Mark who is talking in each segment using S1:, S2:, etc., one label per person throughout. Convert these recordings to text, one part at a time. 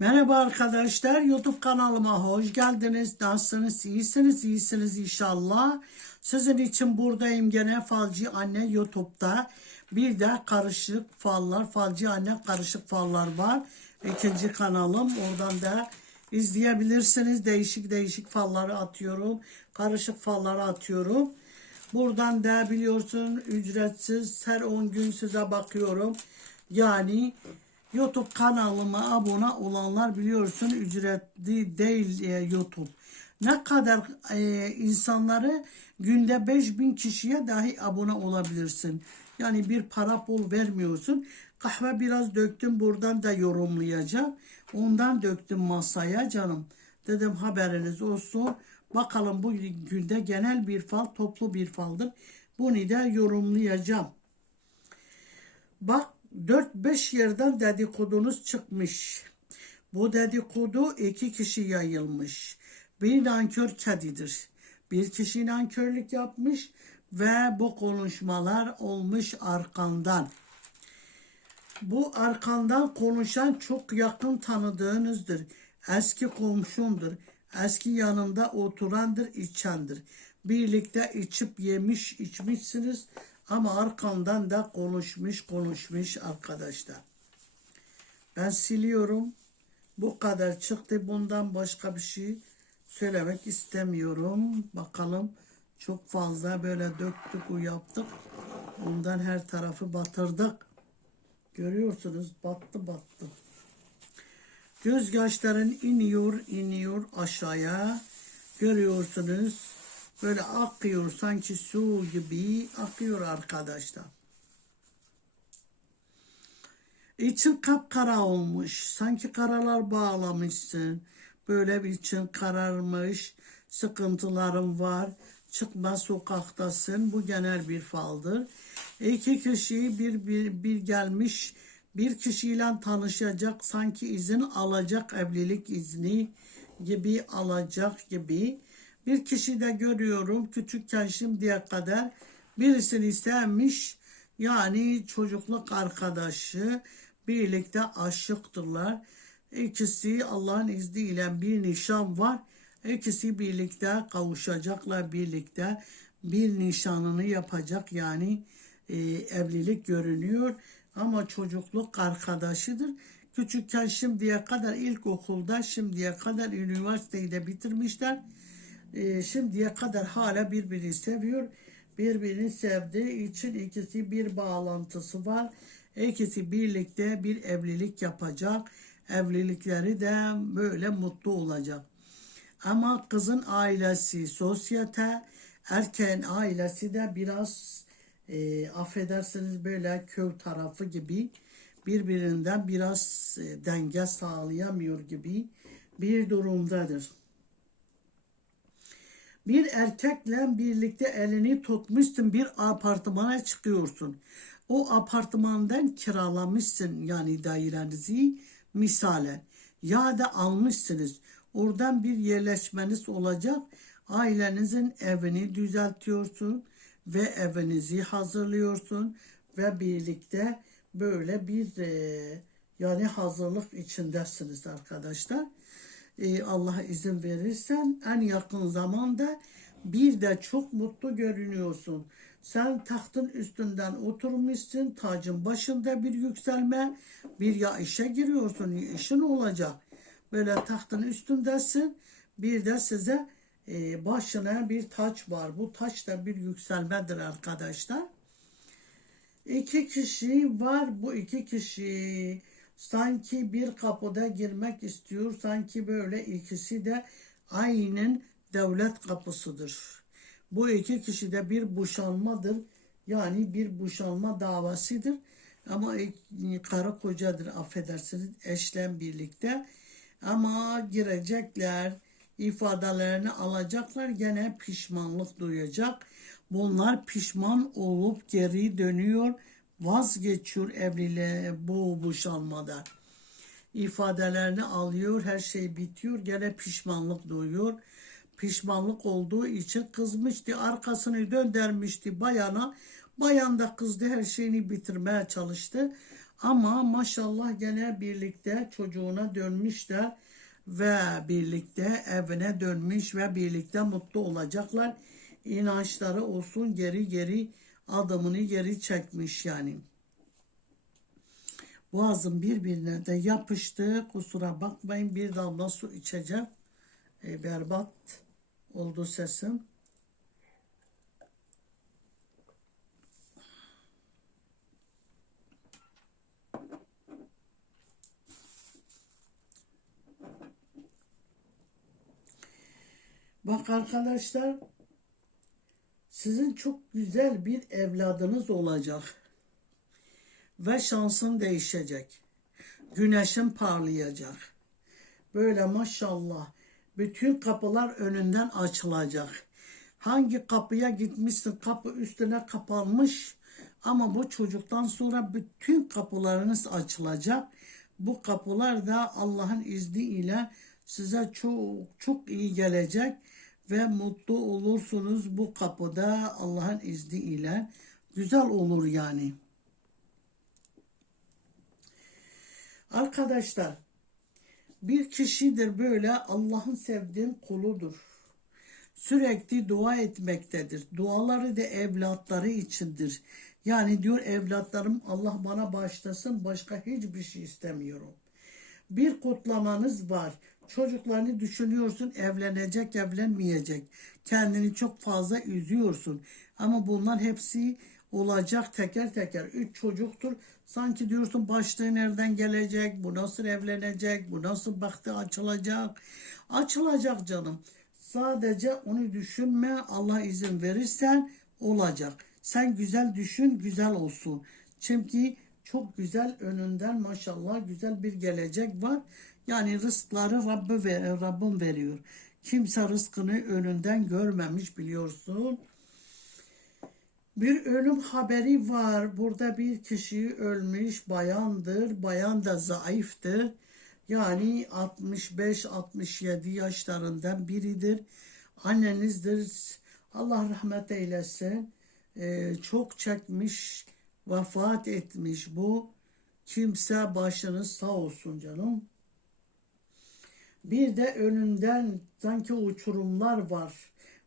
S1: Merhaba arkadaşlar, YouTube kanalıma hoş geldiniz. Nasılsınız? İyisiniz, iyisiniz inşallah. Sizin için buradayım gene Falcı Anne YouTube'da. Bir de karışık fallar, Falcı Anne karışık fallar var. İkinci kanalım, oradan da izleyebilirsiniz. Değişik değişik falları atıyorum. Karışık falları atıyorum. Buradan da biliyorsun ücretsiz her 10 gün size bakıyorum. Yani YouTube kanalıma abone olanlar biliyorsun ücretli değil e, YouTube. Ne kadar e, insanları günde 5000 kişiye dahi abone olabilirsin. Yani bir para pul vermiyorsun. Kahve biraz döktüm buradan da yorumlayacağım. Ondan döktüm masaya canım. Dedim haberiniz olsun. Bakalım bu günde genel bir fal, toplu bir faldır. Bunu da yorumlayacağım. Bak 4-5 yerden dedikodunuz çıkmış. Bu dedikodu iki kişi yayılmış. Bir nankör kedidir. Bir kişi nankörlük yapmış ve bu konuşmalar olmuş arkandan. Bu arkandan konuşan çok yakın tanıdığınızdır. Eski komşundur. Eski yanında oturandır, içendir. Birlikte içip yemiş, içmişsiniz ama arkamdan da konuşmuş, konuşmuş arkadaşlar. Ben siliyorum. Bu kadar çıktı. Bundan başka bir şey söylemek istemiyorum. Bakalım çok fazla böyle döktük, yaptık. Ondan her tarafı batırdık. Görüyorsunuz battı battı. Gözyaşların iniyor iniyor aşağıya. Görüyorsunuz böyle akıyor sanki su gibi akıyor arkadaşlar. İçin kapkara olmuş. Sanki karalar bağlamışsın. Böyle bir için kararmış. Sıkıntıların var. Çıkma sokaktasın. Bu genel bir faldır. İki kişi bir, bir, bir gelmiş bir kişiyle tanışacak sanki izin alacak evlilik izni gibi alacak gibi bir kişi de görüyorum küçükken şimdiye kadar birisini istemiş yani çocukluk arkadaşı birlikte aşıktırlar. İkisi Allah'ın izniyle bir nişan var. İkisi birlikte kavuşacaklar birlikte bir nişanını yapacak yani e, evlilik görünüyor ama çocukluk arkadaşıdır. Küçükken şimdiye kadar ilkokulda, şimdiye kadar üniversiteyi de bitirmişler. Ee, şimdiye kadar hala birbirini seviyor. Birbirini sevdiği için ikisi bir bağlantısı var. İkisi birlikte bir evlilik yapacak. Evlilikleri de böyle mutlu olacak. Ama kızın ailesi sosyete, erkeğin ailesi de biraz e, affedersiniz böyle köy tarafı gibi birbirinden biraz e, denge sağlayamıyor gibi bir durumdadır. Bir erkekle birlikte elini tutmuşsun bir apartmana çıkıyorsun. O apartmandan kiralamışsın yani dairenizi misalen ya da almışsınız. Oradan bir yerleşmeniz olacak. Ailenizin evini düzeltiyorsun ve evinizi hazırlıyorsun ve birlikte böyle bir e, yani hazırlık içindesiniz arkadaşlar. Allah izin verirsen en yakın zamanda bir de çok mutlu görünüyorsun. Sen tahtın üstünden oturmuşsun, tacın başında bir yükselme, bir ya işe giriyorsun, işin olacak. Böyle tahtın üstündesin, bir de size e, başına bir taç var. Bu taç da bir yükselmedir arkadaşlar. İki kişi var. Bu iki kişi sanki bir kapıda girmek istiyor. Sanki böyle ikisi de aynen devlet kapısıdır. Bu iki kişi de bir boşanmadır. Yani bir boşanma davasıdır. Ama karı kocadır affedersiniz eşle birlikte. Ama girecekler ifadelerini alacaklar gene pişmanlık duyacak. Bunlar pişman olup geri dönüyor, vazgeçiyor evliliğe bu boşanmada. ifadelerini alıyor, her şey bitiyor, gene pişmanlık duyuyor. Pişmanlık olduğu için kızmıştı, arkasını döndürmüştü bayana. Bayan da kızdı, her şeyini bitirmeye çalıştı. Ama maşallah gene birlikte çocuğuna dönmüşler ve birlikte evine dönmüş ve birlikte mutlu olacaklar. İnançları olsun geri geri adımını geri çekmiş yani. Boğazım birbirine de yapıştı. Kusura bakmayın bir damla su içeceğim. E, berbat oldu sesim. Bak arkadaşlar sizin çok güzel bir evladınız olacak ve şansın değişecek. Güneşin parlayacak. Böyle maşallah bütün kapılar önünden açılacak. Hangi kapıya gitmişsin kapı üstüne kapanmış ama bu çocuktan sonra bütün kapılarınız açılacak. Bu kapılar da Allah'ın izniyle size çok çok iyi gelecek ve mutlu olursunuz bu kapıda Allah'ın izniyle. Güzel olur yani. Arkadaşlar bir kişidir böyle Allah'ın sevdiğin kuludur. Sürekli dua etmektedir. Duaları da evlatları içindir. Yani diyor evlatlarım Allah bana bağışlasın başka hiçbir şey istemiyorum. Bir kutlamanız var. Çocuklarını düşünüyorsun evlenecek evlenmeyecek. Kendini çok fazla üzüyorsun. Ama bunlar hepsi olacak teker teker. Üç çocuktur. Sanki diyorsun başlığı nereden gelecek? Bu nasıl evlenecek? Bu nasıl baktı açılacak? Açılacak canım. Sadece onu düşünme. Allah izin verirsen olacak. Sen güzel düşün, güzel olsun. Çünkü çok güzel önünden maşallah güzel bir gelecek var. Yani rızkları Rabbi ver, Rabbim veriyor. Kimse rızkını önünden görmemiş biliyorsun. Bir ölüm haberi var. Burada bir kişi ölmüş bayandır. Bayan da zayıftır. Yani 65-67 yaşlarından biridir. Annenizdir. Allah rahmet eylesin. Ee, çok çekmiş, vefat etmiş bu. Kimse başınız sağ olsun canım. Bir de önünden sanki uçurumlar var.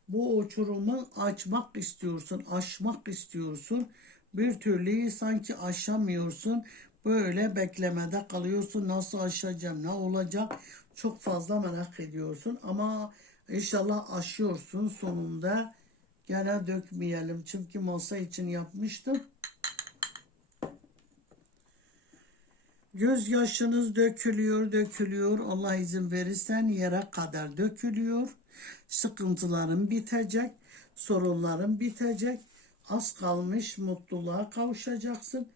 S1: Bu uçurumu açmak istiyorsun, aşmak istiyorsun. Bir türlü sanki aşamıyorsun. Böyle beklemede kalıyorsun. Nasıl aşacağım, ne olacak? Çok fazla merak ediyorsun. Ama inşallah aşıyorsun sonunda. Gene dökmeyelim. Çünkü masa için yapmıştım. Gözyaşınız dökülüyor, dökülüyor. Allah izin verirsen yere kadar dökülüyor. Sıkıntıların bitecek, sorunların bitecek. Az kalmış mutluluğa kavuşacaksın.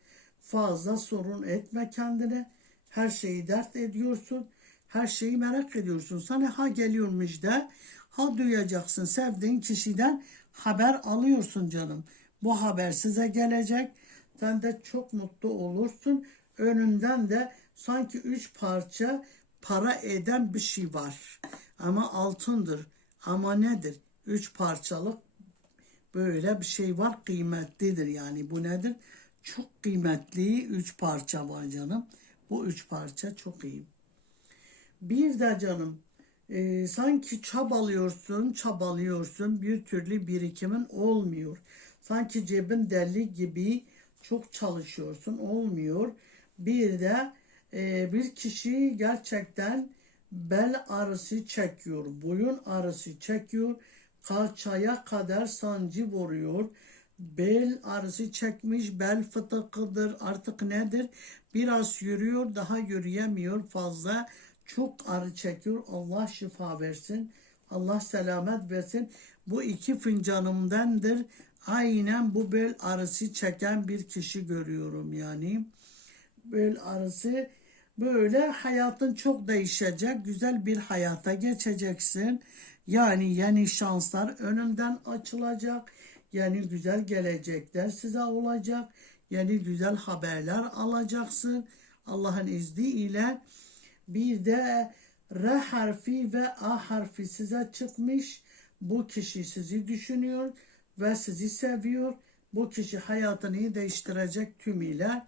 S1: Fazla sorun etme kendine. Her şeyi dert ediyorsun. Her şeyi merak ediyorsun. Sana ha geliyor müjde, ha duyacaksın. Sevdiğin kişiden haber alıyorsun canım. Bu haber size gelecek. Sen de çok mutlu olursun önünden de sanki üç parça para eden bir şey var. Ama altındır. Ama nedir? Üç parçalık böyle bir şey var kıymetlidir yani. Bu nedir? Çok kıymetli üç parça var canım. Bu üç parça çok iyi. Bir de canım e, sanki çabalıyorsun, çabalıyorsun bir türlü birikimin olmuyor. Sanki cebin deli gibi çok çalışıyorsun olmuyor. Bir de e, bir kişi gerçekten bel ağrısı çekiyor, boyun ağrısı çekiyor, kalçaya kadar sancı vuruyor. Bel ağrısı çekmiş, bel fıtıkıdır artık nedir? Biraz yürüyor, daha yürüyemiyor fazla. Çok ağrı çekiyor. Allah şifa versin. Allah selamet versin. Bu iki fincanımdandır. Aynen bu bel ağrısı çeken bir kişi görüyorum yani bel arası böyle hayatın çok değişecek. Güzel bir hayata geçeceksin. Yani yeni şanslar önünden açılacak. Yani güzel gelecekler size olacak. Yani güzel haberler alacaksın. Allah'ın izniyle. Bir de R harfi ve A harfi size çıkmış. Bu kişi sizi düşünüyor ve sizi seviyor. Bu kişi hayatını değiştirecek tümüyle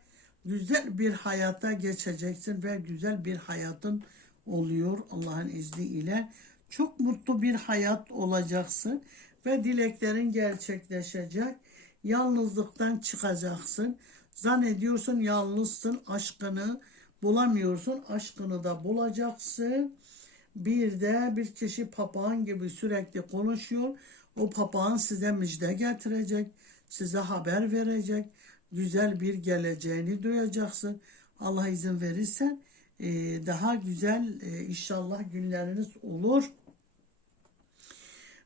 S1: güzel bir hayata geçeceksin ve güzel bir hayatın oluyor Allah'ın izniyle. Çok mutlu bir hayat olacaksın ve dileklerin gerçekleşecek. Yalnızlıktan çıkacaksın. Zannediyorsun yalnızsın, aşkını bulamıyorsun. Aşkını da bulacaksın. Bir de bir kişi papağan gibi sürekli konuşuyor. O papağan size müjde getirecek, size haber verecek. Güzel bir geleceğini duyacaksın. Allah izin verirse e, daha güzel e, inşallah günleriniz olur.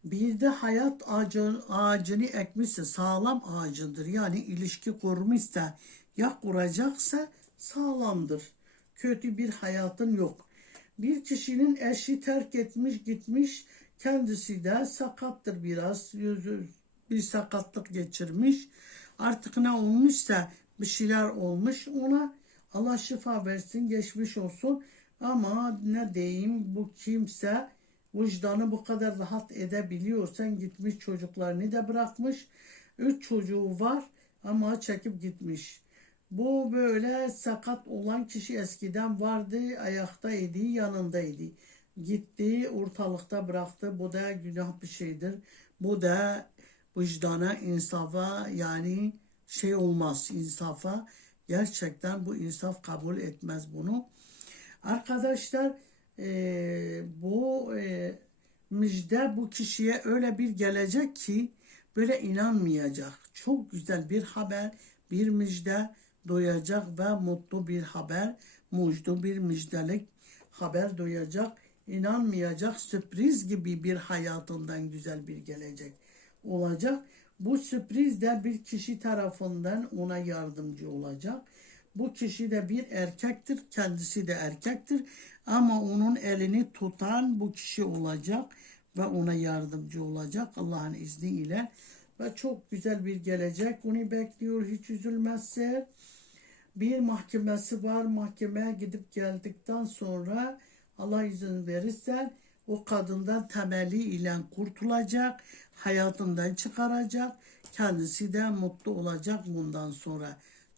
S1: Bir de hayat ağacı, ağacını ekmişse sağlam ağacıdır. Yani ilişki kurmuşsa ya kuracaksa sağlamdır. Kötü bir hayatın yok. Bir kişinin eşi terk etmiş gitmiş kendisi de sakattır biraz yüzü bir sakatlık geçirmiş. Artık ne olmuşsa bir şeyler olmuş ona Allah şifa versin geçmiş olsun. Ama ne diyeyim bu kimse vicdanı bu kadar rahat edebiliyorsan gitmiş çocuklarını da bırakmış. Üç çocuğu var ama çekip gitmiş. Bu böyle sakat olan kişi eskiden vardı, ayaktaydı, yanındaydı. Gitti, ortalıkta bıraktı. Bu da günah bir şeydir. Bu da vicdana, insafa yani şey olmaz insafa. Gerçekten bu insaf kabul etmez bunu. Arkadaşlar e, bu e, müjde bu kişiye öyle bir gelecek ki böyle inanmayacak. Çok güzel bir haber, bir müjde duyacak ve mutlu bir haber, mucdu bir müjdelik haber duyacak. İnanmayacak, sürpriz gibi bir hayatından güzel bir gelecek olacak. Bu sürpriz de bir kişi tarafından ona yardımcı olacak. Bu kişi de bir erkektir, kendisi de erkektir ama onun elini tutan bu kişi olacak ve ona yardımcı olacak Allah'ın izniyle ve çok güzel bir gelecek onu bekliyor hiç üzülmezse. Bir mahkemesi var. Mahkemeye gidip geldikten sonra Allah izin verirse o kadından temelli ile kurtulacak, hayatından çıkaracak, kendisi de mutlu olacak bundan sonra.